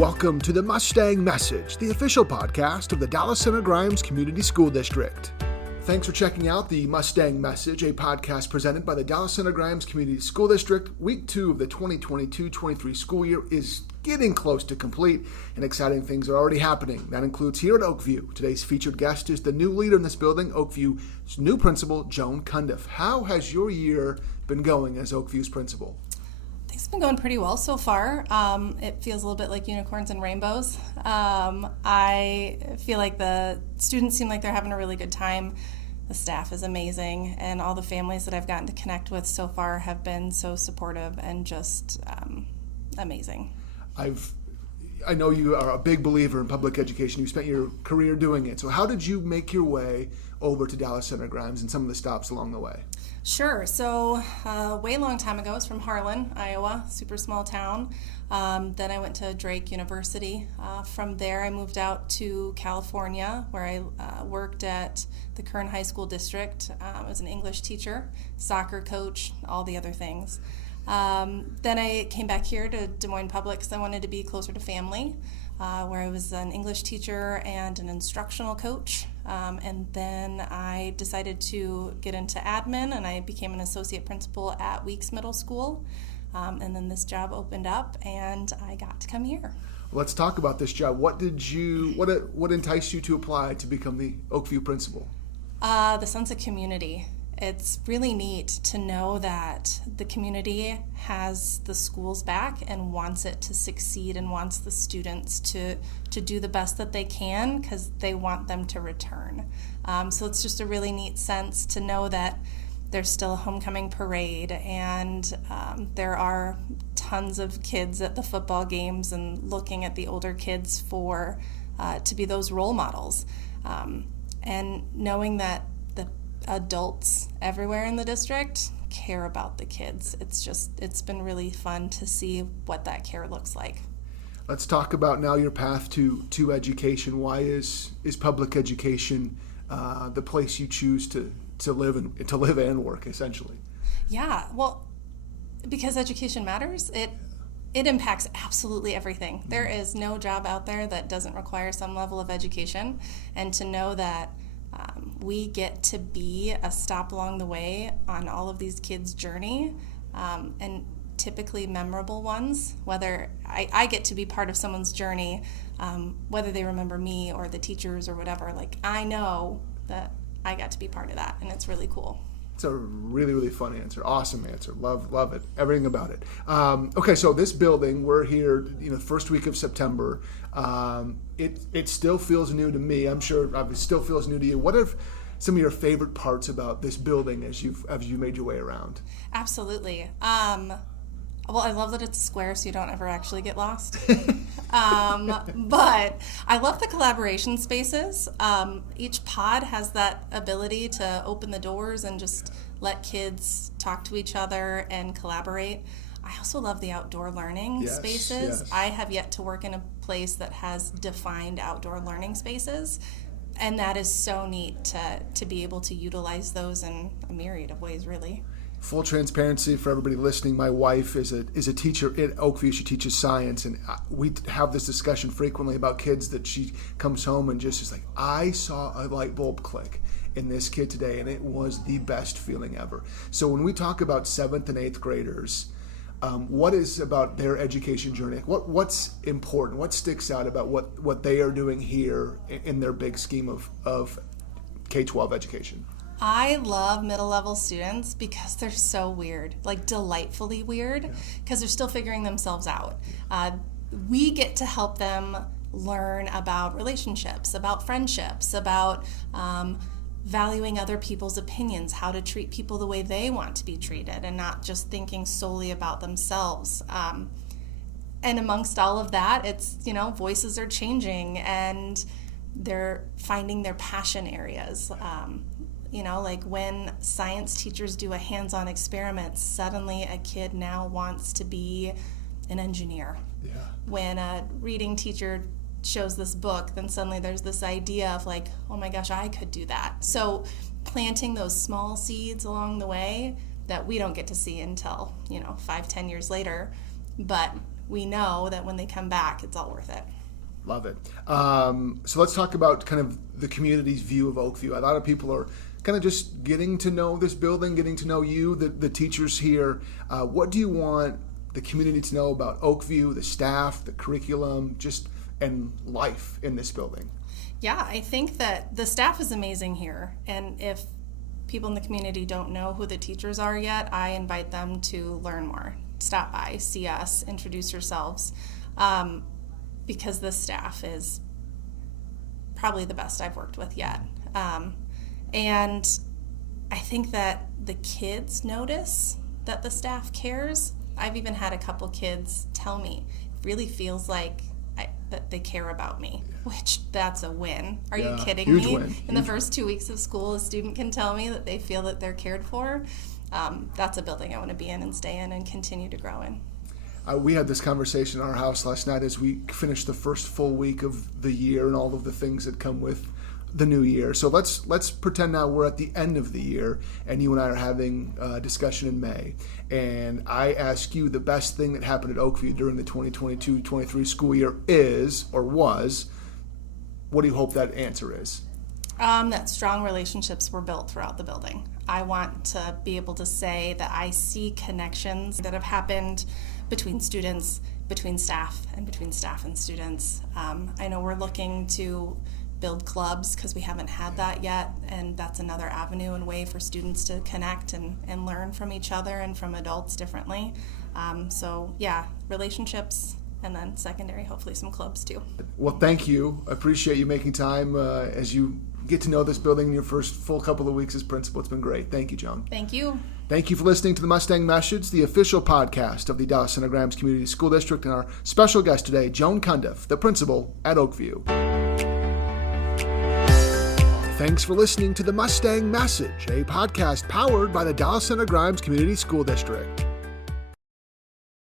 Welcome to the Mustang Message, the official podcast of the Dallas Center Grimes Community School District. Thanks for checking out the Mustang Message, a podcast presented by the Dallas Center Grimes Community School District. Week 2 of the 2022-23 school year is getting close to complete, and exciting things are already happening. That includes here at Oakview. Today's featured guest is the new leader in this building, Oakview's new principal, Joan Cundiff. How has your year been going as Oakview's principal? It's been going pretty well so far. It feels a little bit like unicorns and rainbows. I feel like the students seem like they're having a really good time. The staff is amazing, and all the families that I've gotten to connect with so far have been so supportive and just amazing. I know you are a big believer in public education. You spent your career doing it. So how did you make your way over to Dallas Center Grimes and some of the stops along the way? Sure. So way long time ago, I was from Harlan, Iowa, super small town. Then I went to Drake University. From there, I moved out to California, where I worked at the Kern High School District. I was an English teacher, soccer coach, all the other things. Then I came back here to Des Moines Public because I wanted to be closer to family, where I was an English teacher and an instructional coach. And then I decided to get into admin, and I became an associate principal at Weeks Middle School. And then this job opened up, and I got to come here. Let's talk about this job. What enticed you to apply to become the Oakview principal? The sense of community. It's really neat to know that the community has the schools back and wants it to succeed and wants the students to do the best that they can because they want them to return. So it's just a really neat sense to know that there's still a homecoming parade and there are tons of kids at the football games and looking at the older kids to be those role models. And knowing that adults everywhere in the district care about the kids. It's been really fun to see what that care looks like. Let's talk about now your path to education. Why is public education the place you choose to live and work, essentially? Yeah, well, because education matters. It impacts absolutely everything. There is no job out there that doesn't require some level of education, and to know that we get to be a stop along the way on all of these kids' journey, and typically memorable ones, whether I get to be part of someone's journey, whether they remember me or the teachers or whatever. Like, I know that I got to be part of that, and it's really cool. It's a really, really fun answer. Awesome answer. Love it. Everything about it. Okay, so this building, we're here, first week of September. It still feels new to me. I'm sure it still feels new to you. What are some of your favorite parts about this building as you made your way around? Absolutely. Well, I love that it's square, so you don't ever actually get lost. But I love the collaboration spaces. Each pod has that ability to open the doors and just let kids talk to each other and collaborate. I also love the outdoor learning spaces. Yes. I have yet to work in a place that has defined outdoor learning spaces. And that is so neat to be able to utilize those in a myriad of ways, really. Full transparency for everybody listening, my wife is a teacher at Oakview. She teaches science, and we have this discussion frequently about kids that she comes home and just is like, I saw a light bulb click in this kid today, and it was the best feeling ever. So when we talk about 7th and 8th graders, what is about their education journey? What's important? What sticks out about what they are doing here in their big scheme of K-12 education? I love middle-level students because they're so weird, like delightfully weird, because they're still figuring themselves out. We get to help them learn about relationships, about friendships, about valuing other people's opinions, how to treat people the way they want to be treated, and not just thinking solely about themselves. And amongst all of that, it's, voices are changing, and they're finding their passion areas. Like when science teachers do a hands-on experiment, suddenly a kid now wants to be an engineer. Yeah. When a reading teacher shows this book, then suddenly there's this idea of like, oh my gosh, I could do that. So planting those small seeds along the way that we don't get to see until, 5-10 years later, but we know that when they come back, it's all worth it. Love it. So let's talk about kind of the community's view of Oakview. A lot of people are kind of just getting to know this building, getting to know you, the teachers here. What do you want the community to know about Oakview, the staff, the curriculum, and life in this building? Yeah, I think that the staff is amazing here. And if people in the community don't know who the teachers are yet, I invite them to learn more. Stop by, see us, introduce yourselves. Because the staff is probably the best I've worked with yet. And I think that the kids notice that the staff cares. I've even had a couple kids tell me, it really feels like that they care about me, which that's a win. Are you kidding huge me? Win. In the first 2 weeks of school, a student can tell me that they feel that they're cared for. That's a building I want to be in and stay in and continue to grow in. We had this conversation in our house last night as we finished the first full week of the year and all of the things that come with the new year. So let's pretend now we're at the end of the year and you and I are having a discussion in May. And I ask you the best thing that happened at Oakview during the 2022-23 school year is or was. What do you hope that answer is? That strong relationships were built throughout the building. I want to be able to say that I see connections that have happened between students, between staff, and between staff and students. I know we're looking to build clubs because we haven't had that yet, and that's another avenue and way for students to connect and learn from each other and from adults differently. So yeah, relationships, and then secondary, hopefully some clubs too. Well, thank you. I appreciate you making time as you get to know this building in your first full couple of weeks as principal. It's been great. Thank you, Joan. Thank you. Thank you for listening to the Mustang Message, the official podcast of the Dallas Center Grimes Community School District, and our special guest today, Joan Cundiff, the principal at Oakview. Thanks for listening to the Mustang Message, a podcast powered by the Dallas Center Grimes Community School District.